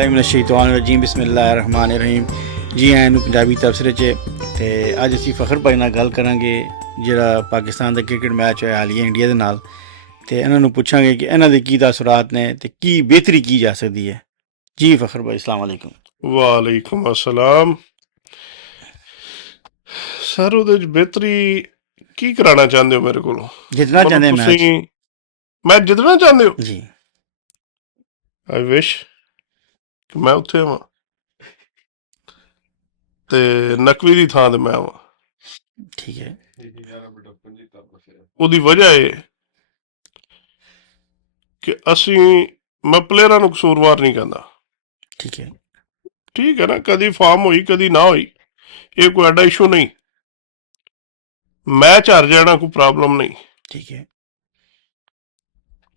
औज़ुबिल्लाहिमिनश्शैतानिर्रजीम बिस्मिल्लाहिर्रहमानिर्रहीम। जी आए नूं पंजाबी तबसरे च ते अज असीं फखर भाई नाल गल करांगे जिहड़ा पाकिस्तान दा क्रिकेट मैच होया हालिया इंडिया दे नाल ते इन्हां नूं पुछांगे कि इन्हां दे की तासुरात ने ते की बेहतरी की जा सकदी है। जी फखर भाई अस्सलाम वालेकुम। वालेकुम अस्सलाम। सर ਉਹਦੇ ਚ ਬਿਹਤਰੀ ਕੀ ਕਰਾਉਣਾ ਚਾਹੁੰਦੇ ਹੋ ਮੇਰੇ ਕੋਲੋਂ? जितना ਮਤਲਬ चाहते मैच। ਤੁਸੀਂ ਮੈਚ ਜਿੱਤਣਾ ਚਾਹੁੰਦੇ ਹੋ? जी ਆਈ ਵਿਸ਼ ਕਿ ਮੈਂ ਉੱਥੇ ਆਵਾਂ ਤੇ ਨਕਵੀ ਦੀ ਥਾਂ ਤੇ ਮੈਂ ਆਵਾਂ। ठीक है। ਉਹਦੀ ਵਜ੍ਹਾ ਇਹ ਕਿ ਮੈਂ ਪਲੇਅਰਾਂ ਨੂੰ ਕਸੂਰਵਾਰ ਨਹੀਂ ਕਹਿੰਦਾ। ठीक है। ਠੀਕ ਹੈ ਨਾ, ਕਦੀ ਫਾਰਮ ਹੋਈ ਕਦੀ ਨਾ ਹੋਈ, ਇਹ ਕੋਈ ਐਡਾ ਇਸ਼ੂ ਨਹੀਂ। ਮੈਚ ਹਾਰ ਜਾਣਾ ਕੋਈ ਪ੍ਰੋਬਲਮ ਨਹੀਂ। ठीक है।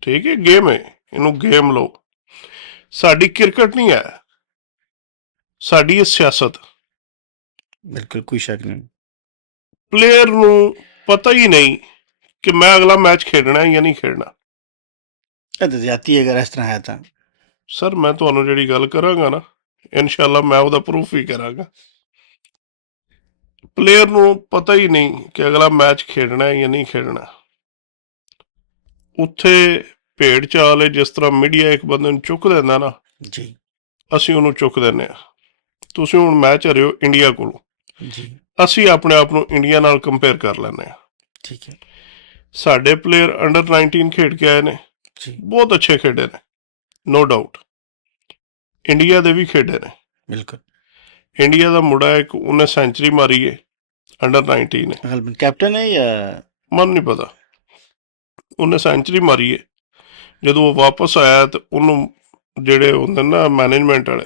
ਠੀਕ ਹੈ, ਗੇਮ ਹੈ, ਇਹਨੂੰ ਗੇਮ ਲਓ। ਸਾਡੀ ਕ੍ਰਿਕਟ ਨਹੀਂ ਹੈ, ਸਾਡੀ ਇਹ ਸਿਆਸਤ। बिल्कुल कोई शक नहीं। ਪਲੇਅਰ ਨੂੰ ਪਤਾ ਹੀ ਨਹੀਂ ਕਿ ਮੈਂ ਅਗਲਾ ਮੈਚ ਖੇਡਣਾ ਜਾਂ ਨਹੀਂ ਖੇਡਣਾ। ਇਹ ਤਾਂ ਜ਼ਿਆਦਤੀ ਅਗਰ ਇਸ ਤਰ੍ਹਾਂ ਹੈ ਤਾਂ ਸਰ ਮੈਂ ਤੁਹਾਨੂੰ ਜਿਹੜੀ ਗੱਲ ਕਰਾਂਗਾ ਨਾ, ਇਨਸ਼ਾਅੱਲਾ ਮੈਂ ਉਹਦਾ ਪ੍ਰੂਫ ਵੀ ਕਰਾਂਗਾ। ਪਲੇਅਰ ਨੂੰ ਪਤਾ ਹੀ ਨਹੀਂ ਕਿ ਅਗਲਾ ਮੈਚ ਖੇਡਣਾ ਜਾਂ ਨਹੀਂ ਖੇਡਣਾ। ਉੱਥੇ ਭੇਡ ਚਾਲ ਹੈ, ਜਿਸ ਤਰ੍ਹਾਂ ਮੀਡੀਆ ਇੱਕ ਬੰਦੇ ਨੂੰ ਚੁੱਕ ਦਿੰਦਾ ਨਾ, ਜੀ ਅਸੀਂ ਉਹਨੂੰ ਚੁੱਕ ਦਿੰਦੇ ਹਾਂ। ਤੁਸੀਂ ਹੁਣ ਮੈਚ ਹਰਿਓ ਇੰਡੀਆ ਕੋਲੋਂ, ਜੀ ਅਸੀਂ ਆਪਣੇ ਆਪ ਨੂੰ ਇੰਡੀਆ ਨਾਲ ਕੰਪੇਅਰ ਕਰ ਲੈਂਦੇ ਹਾਂ। ਠੀਕ ਹੈ ਸਾਡੇ ਪਲੇਅਰ ਅੰਡਰ 19 ਖੇਡ ਕੇ ਆਏ ਨੇ, ਜੀ ਬਹੁਤ ਅੱਛੇ ਖੇਡੇ ਨੇ, ਨੋ ਡਾਊਟ। ਇੰਡੀਆ ਦੇ ਵੀ ਖੇਡੇ ਨੇ। ਬਿਲਕੁਲ। ਇੰਡੀਆ ਦਾ ਮੁੰਡਾ ਇੱਕ, ਉਹਨੇ ਸੈਂਚਰੀ ਮਾਰੀ ਹੈ ਅੰਡਰ 19 ਨੇ। ਗਲਬਨ ਕੈਪਟਨ ਹੈ ਜਾਂ ਮਨ ਨਹੀਂ ਪਤਾ। ਉਹਨੇ ਸੈਂਚਰੀ ਮਾਰੀ ਹੈ। ਜਦੋਂ ਉਹ ਵਾਪਸ ਆਇਆ ਤੇ ਉਹਨੂੰ ਜਿਹੜੇ ਹੁੰਦੇ ਨਾ ਮੈਨੇਜਮੈਂਟ ਵਾਲੇ,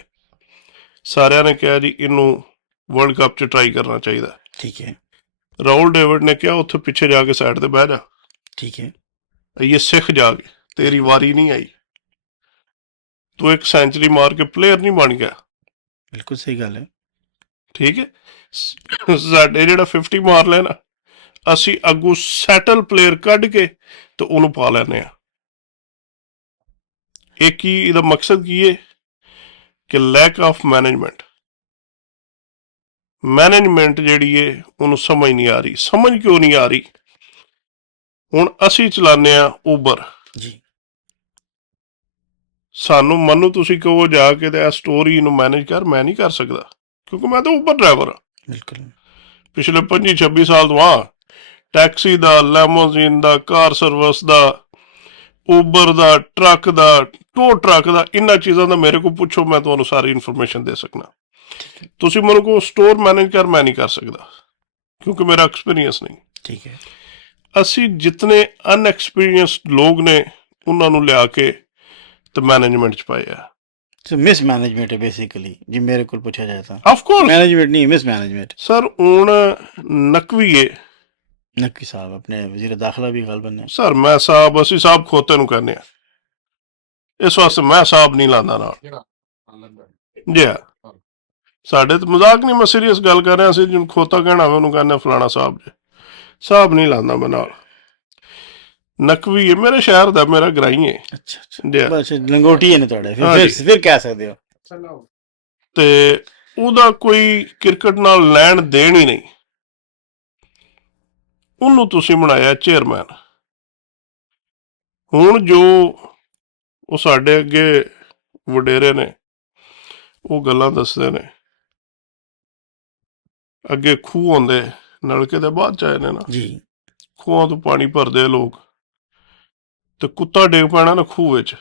ਸਾਰਿਆਂ ਨੇ ਕਿਹਾ ਜੀ ਇਹਨੂੰ ਵਰਲਡ ਕੱਪ 'ਚ ਟਰਾਈ ਕਰਨਾ ਚਾਹੀਦਾ। ਠੀਕ ਹੈ ਰਾਹੁਲ ਡੇਵਿਡ ਨੇ ਕਿਹਾ ਉੱਥੇ ਪਿੱਛੇ ਜਾ ਕੇ ਸਾਈਡ ਤੇ ਬਹਿ ਜਾ, ਠੀਕ ਹੈ ਇਹ ਸਿੱਖ ਜਾ ਕੇ, ਤੇਰੀ ਵਾਰੀ ਨਹੀਂ ਆਈ। ਤੂੰ ਇੱਕ ਸੈਂਚਰੀ ਮਾਰ ਕੇ ਪਲੇਅਰ ਨਹੀਂ ਬਣ ਗਿਆ। ਬਿਲਕੁਲ ਸਹੀ ਗੱਲ ਹੈ। ਠੀਕ ਹੈ, ਸਾਡੇ ਜਿਹੜਾ 50 ਮਾਰ ਲੈਣਾ, ਅਸੀਂ ਅੱਗੂ ਸੈਟਲ ਪਲੇਅਰ ਕੱਢ ਕੇ ਤੇ ਉਹਨੂੰ ਪਾ ਲੈਂਦੇ ਆ। ਇਹ ਕੀ, ਇਹਦਾ ਮਕਸਦ ਕੀ ਹੈ ਕਿ ਲੈਕ ਆਫ ਮੈਨੇਜਮੈਂਟ ਜਿਹੜੀ ਹੈ ਉਹਨੂੰ ਸਮਝ ਨਹੀਂ ਆ ਰਹੀ। ਸਮਝ ਕਿਉਂ ਨਹੀਂ ਆ ਰਹੀ? ਹੁਣ ਅਸੀਂ ਚਲਾਉਂਦੇ ਆ ਉਬਰ, ਜੀ ਸਾਨੂੰ ਮੰਨੂ ਤੁਸੀਂ ਕਹੋ ਜਾ ਕੇ ਤੇ ਇਹ ਸਟੋਰੀ ਨੂੰ ਮੈਨੇਜ ਕਰ, ਮੈਂ ਨਹੀਂ ਕਰ ਸਕਦਾ, ਕਿਉਂਕਿ ਮੈਂ ਤਾਂ ਉਬਰ ਡਰਾਈਵਰ ਹਾਂ। ਬਿਲਕੁਲ ਪਿਛਲੇ 25-26 ਸਾਲ ਤੋਂ ਹਾਂ। ਟੈਕਸੀ ਦਾ, ਲੈਮੋਜ਼ੀਨ ਦਾ, ਕਾਰ ਸਰਵਿਸ ਦਾ, ਉਬਰ ਦਾ, ਟਰੱਕ ਦਾ, ਟੋ ਟਰੱਕ ਦਾ, ਇਹਨਾਂ ਚੀਜ਼ਾਂ ਦਾ ਮੇਰੇ ਕੋਲ ਪੁੱਛੋ, ਮੈਂ ਤੁਹਾਨੂੰ ਸਾਰੀ ਇਨਫੋਰਮੇਸ਼ਨ ਦੇ ਸਕਣਾ। ਤੁਸੀਂ ਮੈਨੂੰ ਕੋ ਸਟੋਰ ਮੈਨੇਜ ਕਰ, ਮੈਂ ਨਹੀਂ ਕਰ ਸਕਦਾ, ਕਿਉਂਕਿ ਮੇਰਾ ਐਕਸਪੀਰੀਅੰਸ ਨਹੀਂ। ਠੀਕ ਹੈ ਅਸੀਂ ਜਿਤਨੇ ਅਨਐਕਸਪੀਰੀਅੰਸਡ ਲੋਕ ਨੇ ਉਹਨਾਂ ਨੂੰ ਲਿਆ ਕੇ ਤੇ ਮੈਨੇਜਮੈਂਟ 'ਚ ਪਾਏ ਆ। ਸੋ ਮਿਸ ਮੈਨੇਜਮੈਂਟ ਹੈ ਬੇਸਿਕਲੀ, ਜੇ ਮੇਰੇ ਕੋਲ ਪੁੱਛਿਆ ਜਾਏ ਤਾਂ ਆਫ ਕੋਰਸ ਮੈਨੇਜਮੈਂਟ ਨਹੀਂ, ਮਿਸ ਮੈਨੇਜਮੈਂਟ। ਸਰ ਹੁਣ ਨਕਵੀ ਹੈ। ਨਕਵੀ ਸਾਹਿਬ ਆਪਣੇ ਵਜ਼ੀਰ ਦਾਖਲਾ ਵੀ ਗਲਬਨ ਨੇ। ਸਰ ਮੈਂ ਸਾਹਿਬ, ਅਸੀਂ ਸਾਹਿਬ ਖੋਤੇ ਨੂੰ ਕਹਿੰਦੇ ਆ, ਇਸ ਵਾਸਤੇ ਮੈਂ ਸਾਹਿਬ ਨਹੀਂ ਲਾਉਂਦਾ ਨਾਲ। ਜੀ ਹਾਂ, ਸਾਡੇ ਤਾਂ ਮਜ਼ਾਕ ਨਹੀਂ, ਮੈਂ ਸੀਰੀਅਸ ਗੱਲ ਕਰ ਰਿਹਾ। ਅਸੀਂ ਜਿਹਨੂੰ ਖੋਤਾ ਕਹਿਣਾ ਹੋਵੇ ਉਹਨੂੰ ਕਹਿੰਦੇ ਫਲਾਣਾ ਸਾਹਿਬ ਜੀ, ਸਾਹਿਬ ਨਹੀਂ ਲਾਉਂਦਾ ਮੈਂ ਨਾਲ। ਨਕਵੀ ਹੈ, ਮੇਰੇ ਸ਼ਹਿਰ ਦਾ, ਮੇਰਾ ਗਰਾਈ ਹੈ। ਅੱਛਾ ਜੀ ਹਾਂ। ਬਸ ਲੰਗੋਟੀ ਹੈ ਨੇ ਤੁਹਾਡੇ, ਫਿਰ ਕਹਿ ਸਕਦੇ ਹੋ। ਤੇ ਉਹਦਾ ਕੋਈ ਕ੍ਰਿਕਟ ਨਾਲ ਲੈਣ ਦੇਣ ਹੀ ਨਹੀਂ। ਉਹਨੂੰ ਤੁਸੀਂ ਬਣਾਇਆ ਚੇਅਰਮੈਨ। ਹੁਣ ਜੋ ਉਹ ਸਾਡੇ ਅੱਗੇ ਵਡੇਰੇ ਨੇ, ਉਹ ਗੱਲਾਂ ਦੱਸਦੇ ਨੇ। ਅੱਗੇ ਖੂਹ ਹੁੰਦੇ, ਨਲਕੇ ਦੇ ਬਾਅਦ ਚ ਆਏ ਨੇ ਨਾ, ਜੀ ਖੂਹਾਂ ਤੋਂ ਪਾਣੀ ਭਰਦੇ ਲੋਕ, ਤੇ ਕੁੱਤਾ ਡੇਗ ਪੈਣਾ ਨਾ ਖੂਹ ਵਿੱਚ,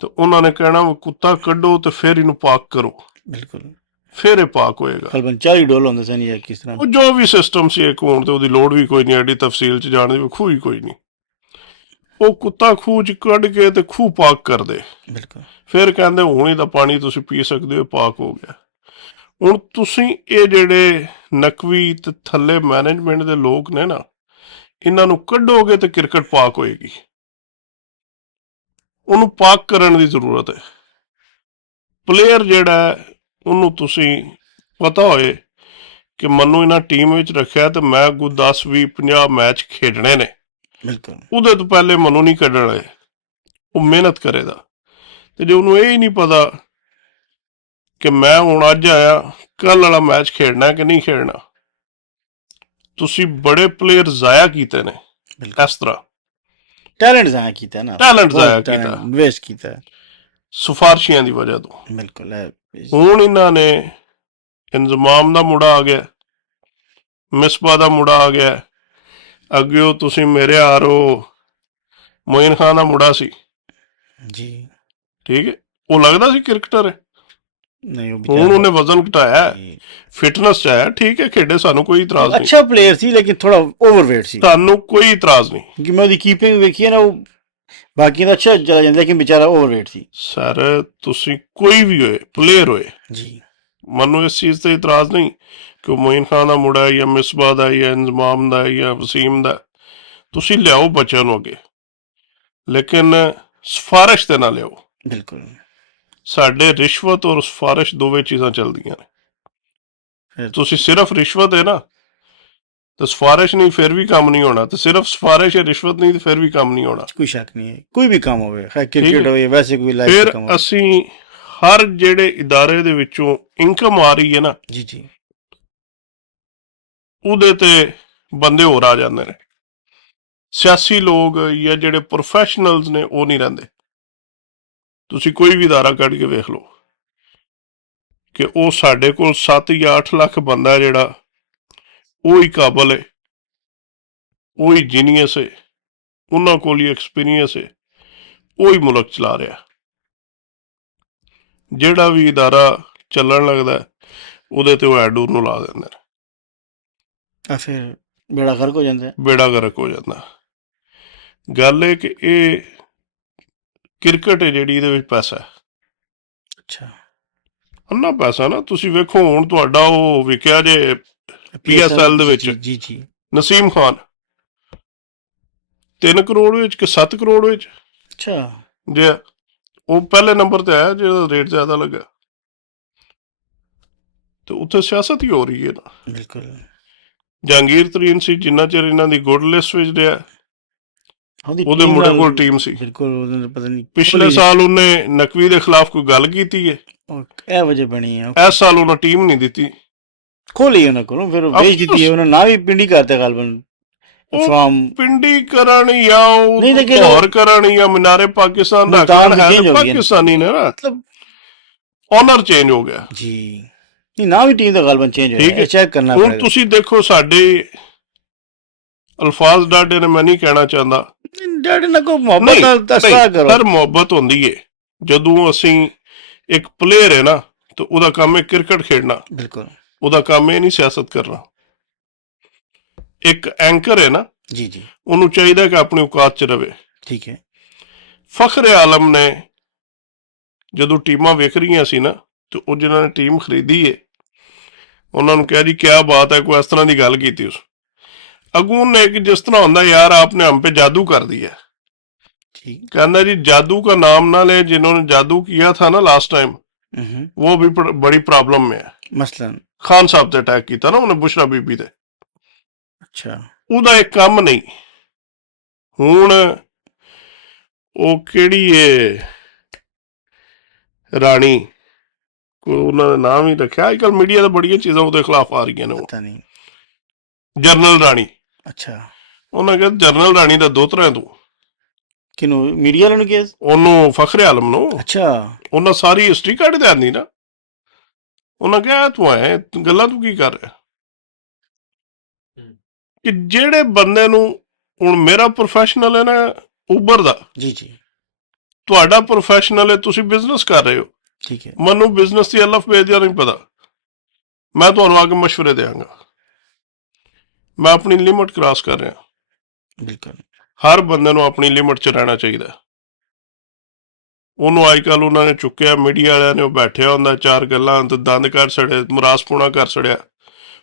ਤੇ ਉਹਨਾਂ ਨੇ ਕਹਿਣਾ ਕੁੱਤਾ ਕੱਢੋ ਤੇ ਫਿਰ ਇਹਨੂੰ ਪਾਕ ਕਰੋ, ਬਿਲਕੁਲ। ਫਿਰ ਇਹ ਪਾਕ ਹੋਏਗਾ। ਗਲਬਨ 40 ਡੋਲ ਹੁੰਦੇ ਸਨ ਜਾਂ ਕਿਸ ਤਰ੍ਹਾਂ? ਉਹ ਜੋ ਵੀ ਸਿਸਟਮ ਸੀ ਇੱਕ ਹੋਣ ਤੇ ਉਹਦੀ ਲੋੜ ਵੀ ਕੋਈ ਨਹੀਂ, ਐਡੀ ਤਫਸੀਲ ਚ ਜਾਣ ਦੀ, ਖੂਹ ਹੀ ਕੋਈ ਨਹੀਂ। ਉਹ ਕੁੱਤਾ ਖੂਹ ਚ ਕੱਢ ਕੇ ਤੇ ਖੂਹ ਪਾਕ ਕਰਦੇ, ਬਿਲਕੁਲ। ਫਿਰ ਕਹਿੰਦੇ ਹੁਣ ਇਹਦਾ ਪਾਣੀ ਤੁਸੀਂ ਪੀ ਸਕਦੇ ਹੋ, ਪਾਕ ਹੋ ਗਿਆ। ਹੁਣ ਤੁਸੀਂ ਇਹ ਜਿਹੜੇ ਨਕਵੀ ਤੇ ਥੱਲੇ ਮੈਨੇਜਮੈਂਟ ਦੇ ਲੋਕ ਨੇ ਨਾ, ਇਹਨਾਂ ਨੂੰ ਕੱਢੋਗੇ ਤੇ ਕ੍ਰਿਕਟ ਪਾਕ ਹੋਏਗੀ। ਉਹਨੂੰ ਪਾਕ ਕਰਨ ਦੀ ਜ਼ਰੂਰਤ ਹੈ। ਪਲੇਅਰ ਜਿਹੜਾ ਉਹਨੂੰ ਤੁਸੀਂ ਪਤਾ ਹੋਏ ਕਿ ਮੈਨੂੰ ਇਹਨਾਂ ਟੀਮ ਵਿੱਚ ਰੱਖਿਆ ਤੇ ਮੈਂ ਅੱਗੋਂ 10-20-50 ਮੈਚ ਖੇਡਣੇ ਨੇ, ਬਿਲਕੁਲ। ਉਹਦੇ ਤੋਂ ਪਹਿਲੇ ਮੈਨੂੰ ਨਹੀਂ ਕੱਢਣਾ ਹੈ। ਉਹ ਮਿਹਨਤ ਕਰੇਗਾ ਤੇ ਜੇ ਉਹਨੂੰ ਇਹ ਹੀ ਨਹੀਂ ਪਤਾ ਕਿ ਮੈਂ ਹੁਣ ਅੱਜ ਆਇਆ ਕੱਲ ਵਾਲਾ ਮੈਚ ਖੇਡਣਾ ਕਿ ਨਹੀਂ ਖੇਡਣਾ, ਤੁਸੀਂ ਬੜੇ ਪਲੇਅਰ ਜ਼ਾਇਆ ਕੀਤੇ ਨੇ ਬਿਲਕੁਲ ਇਸ ਤਰ੍ਹਾਂ, ਟੈਲੈਂਟ ਜ਼ਾਇਆ ਕੀਤਾ ਨਾ, ਟੈਲੈਂਟ ਬਹੁਤ ਜ਼ਾਇਆ talent ਕੀਤਾ ਵੇਸਟ ਕੀਤਾ। ਸਿਫਾਰਸ਼ੀਆਂ ਦੀ ਵਜ੍ਹਾ ਤੋਂ। ਬਿਲਕੁਲ ਹੁਣ ਇਹਨਾਂ ਨੇ ਇੰਜ਼ਮਾਮ ਦਾ ਮੁੰਡਾ ਆ ਗਿਆ, ਮਿਸਬਾ ਦਾ ਮੁੰਡਾ ਆ ਗਿਆ, ਅੱਗੇ ਉਹ ਤੁਸੀਂ ਮੇਰੇ ਆ ਰਹੋ ਮੋਇਨ ਖਾਨ ਦਾ ਮੁੰਡਾ ਸੀ, ਜੀ ਠੀਕ ਹੈ, ਉਹ ਲੱਗਦਾ ਸੀ ਕ੍ਰਿਕਟਰ ਹੈ। ਨਹੀਂ ਉਹ ਹੁਣ ਉਹਨੇ ਵਜ਼ਨ ਘਟਾਇਆ, ਜੀ। ਫਿਟਨੈਸ 'ਚ ਆਇਆ, ਠੀਕ ਹੈ, ਖੇਡੇ, ਸਾਨੂੰ ਕੋਈ ਇਤਰਾਜ਼ ਨਹੀਂ, ਅੱਛਾ ਪਲੇਅਰ ਸੀ ਲੇਕਿਨ ਥੋੜਾ ਓਵਰਵੇਟ ਸੀ, ਸਾਨੂੰ ਕੋਈ ਇਤਰਾਜ਼ ਨਹੀਂ। ਕਿਉਂਕਿ ਮੈਂ ਉਹਦੀ ਕੀਪਿੰਗ ਵੇਖੀ ਹੈ ਨਾ, ਉਹ ਬਾਕੀ ਦਾ ਅੱਛਾ ਚਲਾ ਜਾਂਦਾ ਲੇਕਿਨ ਵਿਚਾਰਾ ਓਵਰਵੇਟ ਸੀ। ਸਰ ਤੁਸੀਂ ਕੋਈ ਵੀ ਹੋਏ ਪਲੇਅਰ ਹੋਏ, ਜੀ ਮੈਨੂੰ ਇਸ ਚੀਜ਼ ਤੇ ਇਤਰਾਜ਼ ਨਹੀਂ ਕਿ ਉਹ ਮੋਇਨ ਖਾਨ ਦਾ ਮੁੰਡਾ ਹੈ ਜਾਂ ਮਿਸਬਾ ਦਾ ਜਾਂ ਇੰਜ਼ਮਾਮ ਦਾ ਜਾਂ ਵਸੀਮ ਦਾ, ਤੁਸੀਂ ਲਿਆਓ ਬੱਚਿਆਂ ਨੂੰ ਅੱਗੇ, ਲੇਕਿਨ ਸਿਫਾਰਿਸ਼ ਤੇ ਨਾ ਲਿਆਓ। ਬਿਲਕੁਲ ਸਾਡੇ ਰਿਸ਼ਵਤ ਔਰ ਸਿਫਾਰਿਸ਼ ਦੋਵੇਂ ਚੀਜ਼ਾਂ ਚੱਲਦੀਆਂ ਨੇ। ਫਿਰ ਤੁਸੀਂ ਸਿਰਫ ਰਿਸ਼ਵਤ ਹੈ ਨਾ ਤੇ ਸਿਫਾਰਿਸ਼ ਨਹੀਂ, ਫਿਰ ਵੀ ਕੰਮ ਨਹੀਂ ਹੋਣਾ, ਤੇ ਸਿਰਫ ਸਿਫਾਰਿਸ਼ ਹੈ ਰਿਸ਼ਵਤ ਨਹੀਂ ਤੇ ਫਿਰ ਵੀ ਕੰਮ ਨਹੀਂ ਹੋਣਾ। ਕੋਈ ਸ਼ੱਕ ਨਹੀਂ ਹੈ, ਕੋਈ ਵੀ ਕੰਮ ਹੋਵੇ, ਖੈਰ ਠੀਕ ਕ੍ਰਿਕਟ ਹੈ। ਹੋਵੇ ਵੈਸੇ ਕੋਈ ਲਾਈਫ ਫਿਰ ਦਾ ਕੰਮ ਹੋਵੇ। ਅਸੀਂ ਹਰ ਜਿਹੜੇ ਇਦਾਰੇ ਦੇ ਵਿੱਚੋਂ ਇਨਕਮ ਆ ਰਹੀ ਹੈ ਨਾ, ਜੀ ਜੀ ਉਹਦੇ ਤੇ ਬੰਦੇ ਹੋਰ ਆ ਜਾਂਦੇ ਨੇ, ਸਿਆਸੀ ਲੋਕ ਜਾਂ ਜਿਹੜੇ ਪ੍ਰੋਫੈਸ਼ਨਲਸ ਨੇ ਉਹ ਨਹੀਂ ਰਹਿੰਦੇ। ਤੁਸੀਂ ਕੋਈ ਵੀ ਇਦਾਰਾ ਕੱਢ ਕੇ ਵੇਖ ਲਓ ਕਿ ਉਹ ਸਾਡੇ ਕੋਲ 7 ਜਾਂ 8 ਲੱਖ ਬੰਦਾ ਹੈ ਜਿਹੜਾ ਉਹ ਹੀ ਕਾਬਲ ਹੈ, ਉਹ ਹੀ ਜੀਨੀਅਸ ਹੈ, ਉਹਨਾਂ ਕੋਲ ਹੀ ਐਕਸਪੀਰੀਅੰਸ ਹੈ, ਉਹ ਹੀ ਮੁਲਕ ਚਲਾ ਰਿਹਾ। ਜਿਹੜਾ ਵੀ ਇਦਾਰਾ ਚੱਲਣ ਲੱਗਦਾ ਉਹਦੇ ਤੇ ਉਹ ਐਡੂਰ ਨੂੰ ਲਾ ਦਿੰਦੇ ਨੇ, ਆ ਫਿਰ ਬੇੜਾ ਗਰਕ ਹੋ ਜਾਂਦਾ ਹੈ। ਬੇੜਾ ਗਰਕ ਹੋ ਜਾਂਦਾ। ਗੱਲ ਇਹ ਕਿ ਇਹ ਕ੍ਰਿਕਟ ਹੈ ਜਿਹੜੀ, ਇਹਦੇ ਵਿੱਚ ਪੈਸਾ ਹੈ, ਅੱਛਾ ਅੰਨਾ ਪੈਸਾ ਨਾ। ਤੁਸੀਂ ਵੇਖੋ ਹੁਣ ਤੁਹਾਡਾ ਉਹ ਵਿਕਿਆ ਜੇ PSL ਦੇ ਵਿੱਚ ਜੀ ਜੀ ਨਸੀਮ ਖਾਨ 3 ਕਰੋੜ ਵਿੱਚ ਕਿ 7 ਕਰੋੜ ਵਿੱਚ, ਅੱਛਾ ਜੇ ਉਹ ਪਹਿਲੇ ਨੰਬਰ ਤੇ ਆਇਆ ਜਿਹਦਾ ਰੇਟ ਜ਼ਿਆਦਾ ਲੱਗਾ, ਤੇ ਉੱਥੇ ਸਿਆਸਤ ਹੀ ਹੋ ਰਹੀ ਹੈ ਨਾ। ਬਿਲਕੁਲ ਜਹਾਂਗੀਰ ਤਰੀਨ ਸੀ, ਜਿੰਨਾ ਚਿਰ ਇਹਨਾਂ ਦੀ ਗੁੱਡ ਲਿਸਟ ਵਿੱਚ ਰਿਹਾ ਉਹਦੀ ਉਹਦੇ team ਮੁੰਡੇ ਨਾਲ ਕੋਲ ਟੀਮ ਸੀ। ਬਿਲਕੁਲ ਉਹਨੇ ਪਤਾ ਨਹੀਂ ਪਿਛਲੇ ਸਾਲ ਉਹਨੇ ਨਕਵੀ ਦੇ ਖਿਲਾਫ ਕੋਈ ਗੱਲ ਕੀਤੀ ਹੈ, ਇਹ ਵਜ੍ਹਾ ਬਣੀ ਹੈ, ਇਸ ਸਾਲ ਉਹਨਾਂ ਟੀਮ ਨਹੀਂ ਦਿੱਤੀ। ਖੋਲੀ ਉਹਨਾਂ ਕੋਲੋਂ, ਫਿਰ ਵੇਚ ਦਿੱਤੀ ਹੈ ਉਹਨਾਂ, ਨਾ ਵੀ ਪਿੰਡੀ ਕਰਤਾ ਗਲਬਨ ਉਹ ਫਾਰਮ ਪਿੰਡੀ ਕਰਨ ਜਾਂ ਉਹ ਨਹੀਂ ਲੇਕਿਨ ਹੋਰ ਕਰਨ ਜਾਂ ਮਨਾਰੇ ਪਾਕਿਸਤਾਨ ਦਾ ਮੁਲਤਾਨ ਕਰਨ, change ਹੈ ਹੋ ਗਈ ਹੈ। ਪਾਕਿਸਤਾਨੀ ਨੇ ਨਾ, ਮਤਲਬ ਓਨਰ ਚੇਂਜ ਹੋ ਗਿਆ। ਜੀ ਨਹੀਂ, ਨਾ ਵੀ ਟੀਮ ਦਾ ਗਲਬਨ ਚੇਂਜ ਠੀਕ ਹੋਇਆ, ਹੈ। ਚੈੱਕ ਕਰਨਾ ਹੁਣ ਪੜੇਗਾ। ਤੁਸੀਂ ਦੇਖੋ ਸਾਡੇ ਅਲਫਾਜ਼ ਡਾਡੇ ਨੇ, ਮੈਂ ਨਹੀਂ ਕਹਿਣਾ ਚਾਹੁੰਦਾ, ਡੈਡ ਨਾਲ ਕੋਈ ਮੁਹੱਬਤ ਨਾਲ ਤਸਰਾ ਕਰੋ। ਹਰ ਮੁਹੱਬਤ ਹੁੰਦੀ ਏ। ਜਦੋਂ ਅਸੀਂ ਇੱਕ ਪਲੇਅਰ ਹੈ ਨਾ ਤੇ ਉਹਦਾ ਕੰਮ ਹੈ ਕ੍ਰਿਕਟ ਖੇਡਣਾ, ਬਿਲਕੁਲ ਉਹਦਾ ਕੰਮ ਇਹ ਨਹੀਂ ਸਿਆਸਤ ਕਰਨਾ। ਇੱਕ ਐਂਕਰ ਹੈ ਨਾ, ਜੀ ਜੀ ਉਹਨੂੰ ਚਾਹੀਦਾ ਕਿ ਆਪਣੀ ਔਕਾਤ 'ਚ ਰਵੇ। ਠੀਕ ਹੈ ਫਖਰ ਆਲਮ ਨੇ ਜਦੋਂ ਟੀਮਾਂ ਵੇਖ ਰਹੀਆਂ ਸੀ ਨਾ, ਤੇ ਉਹ ਜਿਨ੍ਹਾਂ ਨੇ ਟੀਮ ਖਰੀਦੀ ਏ ਉਹਨਾਂ ਨੂੰ ਕਿਹਾ ਜੀ ਕਿਆ ਬਾਤ ਹੈ, ਕੋਈ ਇਸ ਤਰ੍ਹਾਂ ਦੀ ਗੱਲ ਕੀਤੀ ਉਸ अगू ने कि जिस तरह होता यार आपने हम पे जादू कर दिया, ठीक कहना जी जादू का नाम ना ले, जिन्होंने जादू किया था ना लास्ट टाइम वो भी बड़ी प्रॉब्लम में है। मसलन खान साहब ते अटैक किया ना उन्हें बुशरा बीबी ते, अच्छा ਉਹਦਾ ਇੱਕ ਕੰਮ ਨਹੀਂ। ਹੁਣ ਉਹ ਕਿਹੜੀ ਏ ਰਾਣੀ, ਕੋਈ ਉਹਨਾਂ ਦਾ ਨਾਮ ਹੀ ਰੱਖਿਆ, ਅੱਜ ਕੱਲ ਮੀਡੀਆ ਤੇ ਬੜੀਆਂ ਚੀਜ਼ਾਂ ਉਹਦੇ ਖਿਲਾਫ ਆ ਰਹੀਆਂ ਨੇ। पता नहीं, ਜਰਨਲ ਰਾਣੀ, अच्छा ਉਹਨਾਂ ਕਿਹਾ ਜਰਨਲ ਰਾਣੀ ਦਾ ਦੋਤਰਾ ਹੈ ਤੂੰ। किनू मीडिया वालों ने केस, ਉਹਨੂੰ ਫਖਰੇ ਆਲਮ ਨੂੰ अच्छा ਉਹਨਾਂ ਸਾਰੀ ਹਿਸਟਰੀ ਕੱਢ ਦਿਆਂਦੀ ਨਾ। ਉਹਨਾਂ ਕਿਹਾ ਤੂੰ ਐ ਗੱਲਾਂ ਤੂੰ ਕੀ ਕਰ ਰਿਹਾ, ਕਿ ਜਿਹੜੇ ਬੰਦੇ ਨੂੰ ਹੁਣ ਮੇਰਾ ਪ੍ਰੋਫੈਸ਼ਨਲ ਹੈ ਨਾ ਉਬਰ ਦਾ, जी जी ਤੁਹਾਡਾ ਪ੍ਰੋਫੈਸ਼ਨਲ ਹੈ, ਤੁਸੀਂ ਬਿਜ਼ਨਸ ਕਰ ਰਹੇ ਹੋ, ठीक है ਮੈਨੂੰ ਬਿਜ਼ਨਸ ਦੀ ਅਲਫ ਬੇਦ ਦਾ ਨਹੀਂ ਪਤਾ, ਮੈਂ ਤੁਹਾਨੂੰ ਆ ਕੇ ਮਸ਼ਵਰੇ ਦਿਆਂਗਾ। ਮੈਂ ਆਪਣੀ ਲਿਮਟ ਕ੍ਰਾਸ ਕਰ ਰਿਹਾ। बिल्कुल ਹਰ ਬੰਦੇ ਨੂੰ ਆਪਣੀ ਲਿਮਟ 'ਚ ਰਹਿਣਾ ਚਾਹੀਦਾ। ਉਹਨੂੰ ਅੱਜ ਕੱਲ੍ਹ ਉਹਨਾਂ ਨੇ ਚੁੱਕਿਆ, ਮੀਡੀਆ ਵਾਲਿਆਂ ਨੇ, ਉਹ ਬੈਠਿਆ ਹੁੰਦਾ ਚਾਰ ਗੱਲਾਂ ਤੇ ਦੰਦ ਕੱਢ ਛੜਿਆ, ਮਰਾਸਪੂਣਾ ਕਰ ਛੜਿਆ,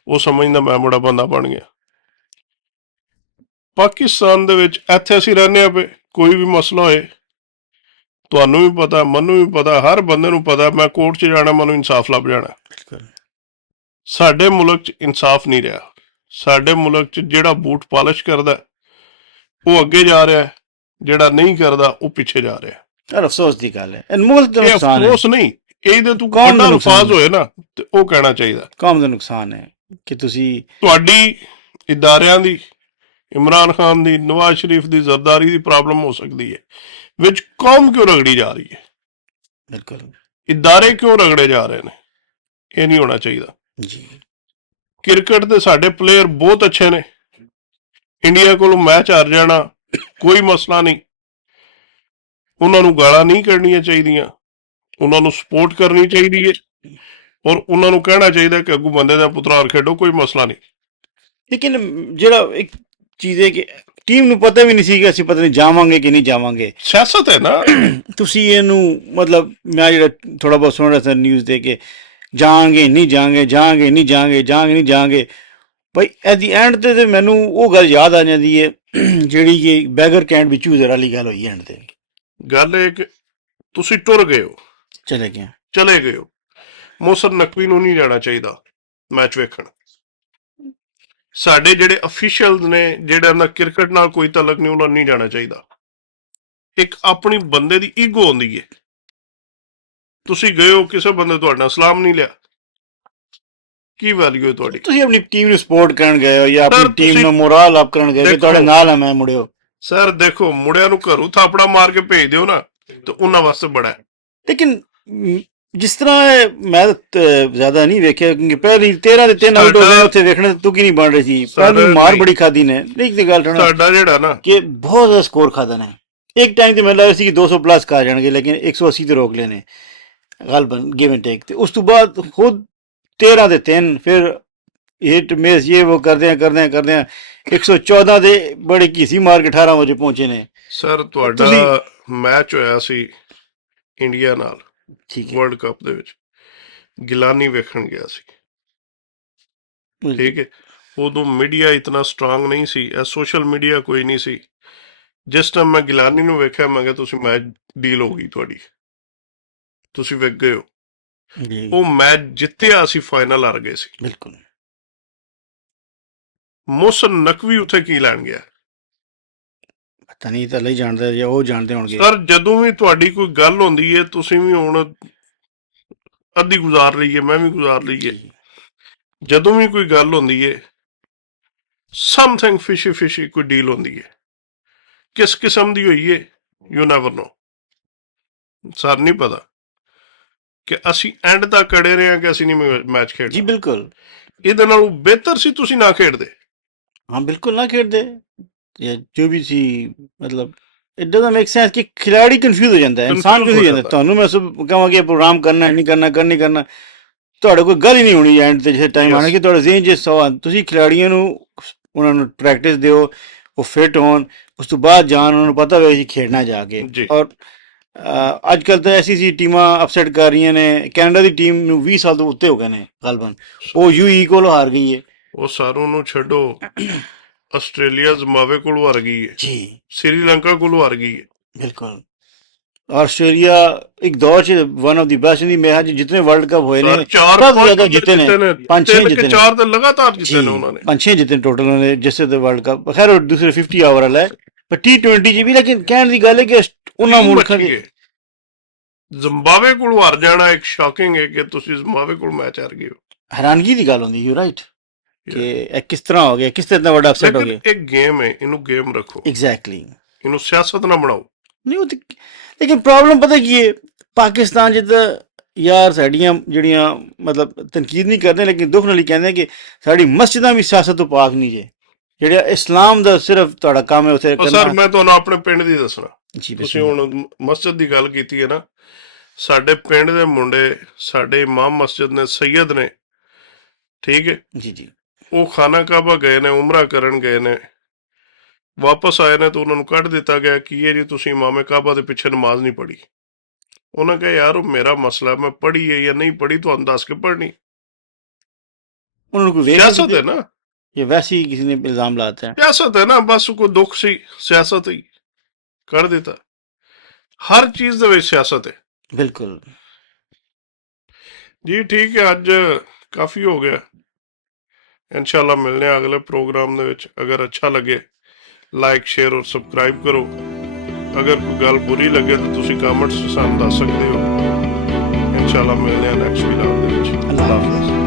ਉਹ ਸਮਝਦਾ ਮੈਂ ਬੜਾ ਬੰਦਾ ਬਣ ਗਿਆ। ਪਾਕਿਸਤਾਨ ਦੇ ਵਿੱਚ ਇੱਥੇ ਅਸੀਂ ਰਹਿੰਦੇ ਹਾਂ ਪਏ, ਕੋਈ ਵੀ ਮਸਲਾ ਹੋਏ ਤੁਹਾਨੂੰ ਵੀ ਪਤਾ, ਮੈਨੂੰ ਵੀ ਪਤਾ, ਹਰ ਬੰਦੇ ਨੂੰ ਪਤਾ, ਮੈਂ ਕੋਰਟ 'ਚ ਜਾਣਾ, ਮੈਨੂੰ ਇਨਸਾਫ ਲੱਭ ਜਾਣਾ। बिल्कुल ਸਾਡੇ ਮੁਲਕ 'ਚ ਇਨਸਾਫ ਨਹੀਂ ਰਿਹਾ। ਸਾਡੇ ਮੁਲਕ 'ਚ ਜਿਹੜਾ ਬੂਟ ਪਾਲਿਸ਼ ਕਰਦਾ ਉਹ ਅੱਗੇ ਜਾ ਰਿਹਾ, ਜਿਹੜਾ ਨਹੀਂ ਕਰਦਾ ਉਹ ਪਿੱਛੇ ਜਾ ਰਿਹਾ। ਯਾਰ ਅਫਸੋਸ ਦੀ ਗੱਲ ਹੈ, ਮੁਲਕ ਦਾ ਇਹ ਨੁਕਸਾਨ ਹੈ, ਅਫਸੋਸ ਨਹੀਂ, ਇਹਦੇ ਤੋਂ ਕੌਮ ਦਾ ਵੱਡਾ ਨੁਕਸਾਨ ਅਲਫਾਜ਼ ਹੈ, ਹੋਏ ਨਾ ਤੇ ਉਹ ਕਹਿਣਾ ਚਾਹੀਦਾ। ਕੌਮ ਦਾ ਨੁਕਸਾਨ ਹੈ ਕਿ ਤੁਸੀਂ ਤੁਹਾਡੀ ਇਦਾਰਿਆਂ ਦੀ, ਇਮਰਾਨ ਖਾਨ ਦੀ, ਨਵਾਜ਼ ਸ਼ਰੀਫ ਦੀ, ਜ਼ਰਦਾਰੀ ਦੀ ਪ੍ਰੋਬਲਮ ਹੋ ਸਕਦੀ ਹੈ, ਵਿੱਚ ਕੌਮ ਕਿਉਂ ਰਗੜੀ ਜਾ ਰਹੀ ਹੈ, ਬਿਲਕੁਲ ਇਦਾਰੇ ਕਿਉਂ ਰਗੜੇ ਜਾ ਰਹੇ ਨੇ, ਇਹ ਨਹੀਂ ਹੋਣਾ ਚਾਹੀਦਾ। ਜੀ। ਕ੍ਰਿਕਟ ਦੇ ਸਾਡੇ ਪਲੇਅਰ ਬਹੁਤ ਅੱਛੇ ਨੇ, ਇੰਡੀਆ ਕੋਲੋਂ ਮੈਚ ਹਾਰ ਜਾਣਾ ਕੋਈ ਮਸਲਾ ਨਹੀਂ, ਉਹਨਾਂ ਨੂੰ ਗਾਲਾਂ ਨਹੀਂ ਕੱਢਣੀਆਂ ਚਾਹੀਦੀਆਂ, ਉਹਨਾਂ ਨੂੰ ਸਪੋਰਟ ਕਰਨੀ ਚਾਹੀਦੀ ਹੈ, ਔਰ ਉਹਨਾਂ ਨੂੰ ਕਹਿਣਾ ਚਾਹੀਦਾ ਕਿ ਅੱਗੂ ਬੰਦੇ ਦਾ ਪੁੱਤਰਾਰ ਖੇਡੋ, ਕੋਈ ਮਸਲਾ ਨਹੀਂ। ਲੇਕਿਨ ਜਿਹੜਾ ਇੱਕ ਚੀਜ਼ ਹੈ ਕਿ ਟੀਮ ਨੂੰ ਪਤਾ ਵੀ ਨਹੀਂ ਸੀ ਕਿ ਅਸੀਂ ਪਤਾ ਨਹੀਂ ਜਾਵਾਂਗੇ ਕਿ ਨਹੀਂ ਜਾਵਾਂਗੇ। ਸਿਆਸਤ ਹੈ ਨਾ। ਤੁਸੀਂ ਇਹਨੂੰ ਮਤਲਬ ਮੈਂ ਜਿਹੜਾ ਥੋੜਾ ਬਹੁਤ ਸੁਣ ਰਿਹਾ ਸੀ ਨਿਊਜ਼ ਦੇ ਕੇ ਜਾਵਾਂਗੇ ਨਹੀਂ ਜਾਵਾਂਗੇ, ਜਾਵਾਂਗੇ ਨਹੀਂ ਜਾਵਾਂਗੇ, ਜਾਵਾਂਗੇ ਨਹੀਂ ਜਾਵਾਂਗੇ, ਭਾਈ ਐਟ ਦੀ ਐਂਡ ਤੇ ਮੈਨੂੰ ਉਹ ਗੱਲ ਯਾਦ ਆ ਜਾਂਦੀ ਹੈ ਜਿਹੜੀ ਕਿ ਬੈਗਰ ਕੈਂਟ ਵੀ ਚੂਜ਼ਰ ਵਾਲੀ ਗੱਲ ਹੋਈ ਐਂਡ ਤੇ। ਗੱਲ ਇਹ ਕਿ ਤੁਸੀਂ ਟੁਰ ਗਏ ਹੋ, ਚਲੇ ਗਏ ਹੋ, ਮੋਹਸਨ ਨਕਵੀ ਨੂੰ ਨਹੀਂ ਜਾਣਾ ਚਾਹੀਦਾ ਮੈਚ ਵੇਖਣ। ਸਾਡੇ ਜਿਹੜੇ ਅਫੀਸ਼ੀਅਲਸ ਨੇ, ਜਿਹੜਾ ਨਾ ਕ੍ਰਿਕਟ ਨਾਲ ਕੋਈ ਤਾਲੁਕ ਨਹੀਂ, ਉਹਨਾਂ ਨੂੰ ਨਹੀਂ ਜਾਣਾ ਚਾਹੀਦਾ। ਇੱਕ ਆਪਣੀ ਬੰਦੇ ਦੀ ਈਗੋ ਹੁੰਦੀ ਹੈ, ਤੁਸੀਂ ਗਏ ਹੋ, ਕਿਸੇ ਬੰਦੇ ਤੁਹਾਡੇ ਨਾਲ ਸਲਾਮ ਨਹੀਂ ਲਿਆ, ਕੀ ਵੈਲਿਊ ਹੈ ਤੁਹਾਡੀ? ਤੁਸੀਂ ਆਪਣੀ ਟੀਮ ਨੂੰ ਸਪੋਰਟ ਕਰਨ ਗਏ ਹੋ ਜਾਂ Sir, ਆਪਣੀ ਟੀਮ ਤੁਸੀਂ ਨੂੰ ਮੋਰਲ ਅਪ ਕਰਨ ਗਏ ਕਿ ਦੇਖੋ- ਤੁਹਾਡੇ ਨਾਲ ਆ, ਮੈਂ ਮੁੜਿਓ। ਸਰ ਦੇਖੋ, ਮੁੰਡਿਆਂ ਨੂੰ ਘਰੋਂ ਥਾਪੜਾ ਮਾਰ ਕੇ ਭੇਜ ਦਿਓ ਨਾ, ਤੇ ਉਹਨਾਂ ਵਾਸਤੇ ਬੜਾ ਹੈ। ਲੇਕਿਨ ਜਿਸ ਤਰ੍ਹਾਂ ਮੈਂ ਜ਼ਿਆਦਾ ਨਹੀਂ ਵੇਖਿਆ ਕਿਉਂਕਿ ਪਹਿਲੀ 13 ਦੇ 3 ਆਊਟ ਹੋ ਗਏ ਉੱਥੇ ਵੇਖਣ ਤੂੰ ਕੀ ਨਹੀਂ ਬਣ ਰਹੀ ਸੀ, ਪਹਿਲੀ ਮਾਰ ਬੜੀ ਖਾਦੀ ਨੇ। ਨਹੀਂ ਦੀ ਗੱਲ ਸੁਣਾ ਸਾਡਾ ਜਿਹੜਾ ਨਾ ਕਿ ਬਹੁਤ ਜ਼ਿਆਦਾ ਸਕੋਰ ਖਾਦਾ ਨੇ। ਇੱਕ ਟਾਈਮ ਤੇ ਮੈਨੂੰ ਲੱਗ ਰਿਹਾ ਸੀ ਕਿ 200 ਪਲੱਸ ਕਰ ਜਾਣਗੇ, ਲੇਕਿਨ 180 ਤੇ ਰੋਕ ਲਏ ਨੇ ਗਲਬਨ ਗਿਵ ਐਂਡ ਟੇਕ। ਤੇ ਉਸ ਤੋਂ ਬਾਅਦ ਖੁਦ 13 ਦੇ 3 ਫਿਰ ਹਿੱਟ ਮਿਸ ਇਹ ਉਹ ਕਰਦੇ ਆ 114 ਦੇ ਬੜੀ ਘੀਸੀ ਮਾਰ ਕੇ 18 ਵਜੇ ਪਹੁੰਚੇ ਨੇ। ਸਰ ਤੁਹਾਡਾ ਮੈਚ ਹੋਇਆ ਸੀ ਇੰਡੀਆ ਨਾਲ ਠੀਕ ਹੈ, ਵਰਲਡ ਕੱਪ ਦੇ ਵਿੱਚ, ਗਿਲਾਨੀ ਵੇਖਣ ਗਿਆ ਸੀ, ਠੀਕ ਹੈ। ਉਦੋਂ ਮੀਡੀਆ ਇਤਨਾ ਸਟਰੋਂਗ ਨਹੀਂ ਸੀ, ਇਹ ਸੋਸ਼ਲ ਮੀਡੀਆ ਕੋਈ ਨਹੀਂ ਸੀ। ਜਿਸ ਟਾਈਮ ਮੈਂ ਗਿਲਾਨੀ ਨੂੰ ਵੇਖਿਆ, ਮੈਂ ਕਿਹਾ ਤੁਸੀਂ ਮੈਚ ਡੀਲ ਹੋ ਗਈ ਤੁਹਾਡੀ, ਤੁਸੀਂ ਵੇਖ ਗਏ ਹੋ। ਜੀ ਉਹ ਮੈਚ ਜਿੱਤਿਆ, ਅਸੀਂ ਫਾਈਨਲ ਹਾਰ ਗਏ ਸੀ। ਬਿਲਕੁਲ। ਮੋਹਸਨ ਨਕਵੀ ਉੱਥੇ ਕੀ ਲੈਣ ਗਿਆ? ਪਤਾ ਨਹੀਂ ਤਾਂ ਲਈ ਜਾਣਦਾ ਜਾਂ ਉਹ ਜਾਣਦੇ ਹੋਣਗੇ। ਸਰ ਜਦੋਂ ਵੀ ਤੁਹਾਡੀ ਕੋਈ ਗੱਲ ਹੁੰਦੀ ਹੈ, ਤੁਸੀਂ ਵੀ ਹੁਣ ਅੱਧੀ ਗੁਜ਼ਾਰ ਲਈਏ, ਮੈਂ ਵੀ ਗੁਜ਼ਾਰ ਲਈਏ, ਜਦੋਂ ਵੀ ਕੋਈ ਗੱਲ ਹੁੰਦੀ ਹੈ, ਸਮਥਿੰਗ ਫਿਸ਼ੀ ਕੋਈ ਡੀਲ ਹੁੰਦੀ ਹੈ, ਕਿਸ ਕਿਸਮ ਦੀ ਹੋਈ ਹੈ, ਯੂ ਨੈਵਰ ਨੋ। ਸਰ ਨਹੀਂ ਪਤਾ ਕਿ ਅਸੀਂ ਐਂਡ ਤੱਕ ਅੜੇ ਰਹੇ ਹਾਂ ਕਿ ਅਸੀਂ ਨਹੀਂ ਮੈਚ ਜੀ ਖੇਡਣਾ। ਬਿਲਕੁਲ। ਇਹਦੇ ਨਾਲੋਂ ਬਿਹਤਰ ਸੀ ਤੁਸੀਂ ਨਾ ਖੇਡਦੇ। ਹਾਂ ਬਿਲਕੁਲ ਨਾ ਖੇਡਦੇ ਜਾਂ ਜੋ ਵੀ ਸੀ, ਮਤਲਬ ਇਟ ਡਜ਼ਨਟ ਮੇਕ ਸੈਂਸ ਕਿ ਖਿਲਾੜੀ ਕਨਫਿਊਜ਼ ਹੋ ਜਾਂਦਾ ਹੈ, ਇਨਸਾਨ Confuse ਕਿਉਂ ਹੋ ਹੋ ਜਾਂਦਾ। ਜਾਂਦਾ। ਤੁਹਾਨੂੰ ਮੈਂ ਸਭ ਕਹਾਂਗਾ ਪ੍ਰੋਗਰਾਮ ਕਰਨਾ ਨਹੀਂ ਕਰਨਾ, ਤੁਹਾਡੇ ਕੋਈ ਗੱਲ ਹੀ ਨਹੀਂ ਹੋਣੀ ਐਂਡ ਤੇ ਜਿਹੜੇ ਟਾਈਮ ਆਣਾ ਕਿ ਤੁਹਾਡਾ ਜ਼ਿਹਨ ਜੇ ਸਵਾਲ। ਤੁਸੀਂ ਖਿਲਾੜੀਆਂ ਨੂੰ ਉਹਨਾਂ ਨੂੰ ਪ੍ਰੈਕਟਿਸ ਦਿਓ, ਉਹ ਫਿਟ ਹੋਣ, ਉਸ ਤੋਂ ਬਾਅਦ ਜਾਣ, ਉਹਨਾਂ ਨੂੰ ਪਤਾ ਹੋਵੇ ਅਸੀਂ ਖੇਡਣਾ ਜਾ ਕੇ। ਜੀ। ਔਰ ਅੱਜ ਕੱਲ੍ਹ ਤਾਂ ਐਸੀ ਟੀਮਾਂ ਅਪਸੈਟ ਕਰ ਰਹੀਆਂ ਨੇ। ਕੈਨੇਡਾ ਦੀ ਟੀਮ ਨੂੰ 20 ਸਾਲ ਤੋਂ ਉੱਤੇ ਹੋ ਗਏ ਨੇ ਗਲਬਨ, ਉਹ ਯੂਈ ਕੋਲ ਹਾਰ ਗਈ ਹੈ ਉਹ ਸਾਰੋਂ ਨੂੰ ਛੱਡੋ, ਆਸਟ੍ਰੇਲੀਆ ਜ਼ਿੰਬਾਬਵੇ ਕੋਲ ਹਾਰ ਗਈ ਹੈ, ਜੀ। ਸ੍ਰੀਲੰਕਾ ਕੋਲ ਹਾਰ ਗਈ ਹੈ। ਬਿਲਕੁਲ। ਆਸਟ੍ਰੇਲੀਆ ਇੱਕ ਦੌਰ 'ਚ one of the best the match ਜਿਤਨੇ world cup ਹੋਏ ਨੇ ਚਾਰ ਸਭ ਤੋਂ ਜ਼ਿਆਦਾ ਜਿੱਤੇ ਨੇ, 5-6 ਤਿੰਨ ਜਿੱਤੇ ਕਿ ਨੇ। ਚਾਰ ਤੇ ਲਗਾਤਾਰ ਜਿੱਤੇ ਨੇ ਉਹਨਾਂ ਨੇ। 5-6 ਜਿੱਤੇ ਟੋਟਲ ਉਹਨਾਂ ਨੇ ਜਿਸ ਦੇ ਵਰਲਡ ਕੱਪ। ਖੈਰ ਉਹ ਦੂਸਰੇ 50 ਓਵਰ ਵਾਲਾ ਹੈ, ਪਰ T20 'ਚ ਵੀ। ਲੇਕਿਨ ਕਹਿਣ ਦੀ ਗੱਲ ਹੈ ਕਿ ਉਹਨਾਂ ਮੁਲਕਾਂ ਦੇ ਜ਼ਿੰਬਾਬਵੇ ਕੋਲ ਹਾਰ ਜਾਣਾ ਇੱਕ ਸ਼ੌਕਿੰਗ ਹੈ ਕਿ ਤੁਸੀਂ ਜ਼ਿੰਬਾਬਵੇ ਕੋਲ ਮੈਚ ਹਾਰ ਗਏ ਹੋ। ਹੈਰਾਨਗੀ ਦੀ ਗੱਲ ਹੁੰਦੀ, ਯੂ ਰਾਈਟ, ਕਿ ਇਹ ਕਿਸ ਤਰ੍ਹਾਂ ਹੋ ਗਿਆ, ਕਿਸ ਤਰ੍ਹਾਂ ਵੱਡਾ ਅਪਸੈਟ ਹੋ ਗਿਆ। ਲੇਕਿਨ ਇੱਕ ਗੇਮ ਹੈ, ਇਹਨੂੰ ਗੇਮ ਰੱਖੋ, ਐਗਜ਼ੈਕਟਲੀ। ਇਹਨੂੰ ਸਿਆਸਤ ਨਾ ਬਣਾਓ। ਨਹੀਂ ਉਹ ਲੇਕਿਨ ਪ੍ਰੋਬਲਮ ਪਤਾ ਕੀ ਹੈ, ਪਾਕਿਸਤਾਨ 'ਚ ਤਾਂ ਯਾਰ ਸਾਡੀਆਂ ਜਿਹੜੀਆਂ ਮਤਲਬ ਤਨਕੀਦ ਨਹੀਂ ਕਰਦੇ, ਲੇਕਿਨ ਦੁੱਖ ਨਾਲ ਹੀ ਕਹਿੰਦੇ ਕਿ ਸਾਡੀ ਮਸਜਿਦਾਂ ਵੀ ਸਿਆਸਤ ਤੋਂ ਪਾਕ ਨਹੀਂ ਜੇ। ਜਿਹੜਾ ਇਸਲਾਮ ਦਾ ਸਿਰਫ ਤੁਹਾਡਾ ਕੰਮ ਹੈ ਉੱਥੇ ਸਰ ਮੈਂ ਤੁਹਾਨੂੰ ਆਪਣੇ ਪਿੰਡ ਦੀ ਦੱਸਣਾ। ਜੀ ਤੁਸੀਂ ਹੁਣ ਮਸਜਿਦ ਦੀ ਗੱਲ ਕੀਤੀ ਹੈ ਨਾ, ਸਾਡੇ ਪਿੰਡ ਦੇ ਮੁੰਡੇ, ਸਾਡੇ ਇਮਾਮ ਮਸਜਿਦ ਨੇ, ਸੈਯਦ ਨੇ, ਠੀਕ ਹੈ ਜੀ। ਉਹ ਖਾਨਾ ਕਾਬਾ ਗਏ ਨੇ, ਉਮਰਾ ਕਰਨ ਗਏ ਨੇ, ਵਾਪਸ ਆਏ ਨੇ ਤਾਂ ਉਹਨਾਂ ਨੂੰ ਕੱਢ ਦਿੱਤਾ ਗਿਆ ਕਿ ਇਹ ਜੀ ਤੁਸੀਂ ਇਮਾਮੇ ਕਾਬਾ ਦੇ ਪਿੱਛੇ ਨਮਾਜ਼ ਨਹੀਂ ਪੜ੍ਹੀ। ਉਹਨਾਂ ਕਹੇ ਯਾਰ ਉਹ ਮੇਰਾ ਮਸਲਾ, ਮੈਂ ਪੜ੍ਹੀ ਹੈ ਜਾਂ ਨਹੀਂ ਪੜ੍ਹੀ, ਤੁਹਾਨੂੰ ਦੱਸ ਕੇ ਪੜ੍ਹਨੀ। ਉਹਨਾਂ ਨੂੰ ਕੋਈ ਸਿਆਸਤ ਹੈ ਨਾ, ਇਹ ਵੈਸੇ ਹੀ ਕਿਸੇ ਨੇ ਇਲਜ਼ਾਮ ਲਾਤਾ ਹੈ। ਸਿਆਸਤ ਹੈ ਨਾ, ਬਸ ਕੋਈ ਦੁੱਖ ਸੀ, ਸਿਆਸਤ ਹੀ ਕਰ ਦਿੱਤਾ। ਹਰ ਚੀਜ਼ ਦੇ ਵਿੱਚ ਸਿਆਸਤ ਹੈ। ਬਿਲਕੁਲ ਜੀ ਠੀਕ ਹੈ, ਅੱਜ ਕਾਫੀ ਹੋ ਗਿਆ। ਇਨਸ਼ਾਅੱਲਾ ਮਿਲਨੇ ਆ ਅਗਲੇ ਪ੍ਰੋਗਰਾਮ ਦੇ ਵਿੱਚ। ਅਗਰ ਅੱਛਾ ਲੱਗੇ ਲਾइक शेयर और सब्सक्राइब करो। ਅਗਰ ਕੋਈ ਗੱਲ ਬੁਰੀ ਲੱਗੇ ਤਾਂ ਤੁਸੀਂ ਕਮੈਂਟਸ ਸਾਨੂੰ ਦੱਸ ਸਕਦੇ ਹੋ। ਇਨਸ਼ਾਅੱਲਾ ਮਿਲਦੇ ਹਾਂ ਨੈਕਸਟ ਵੀਡੀਓ ਦੇ ਵਿੱਚ। ਅੱਲਾਹ ਹਾਫਿਜ਼।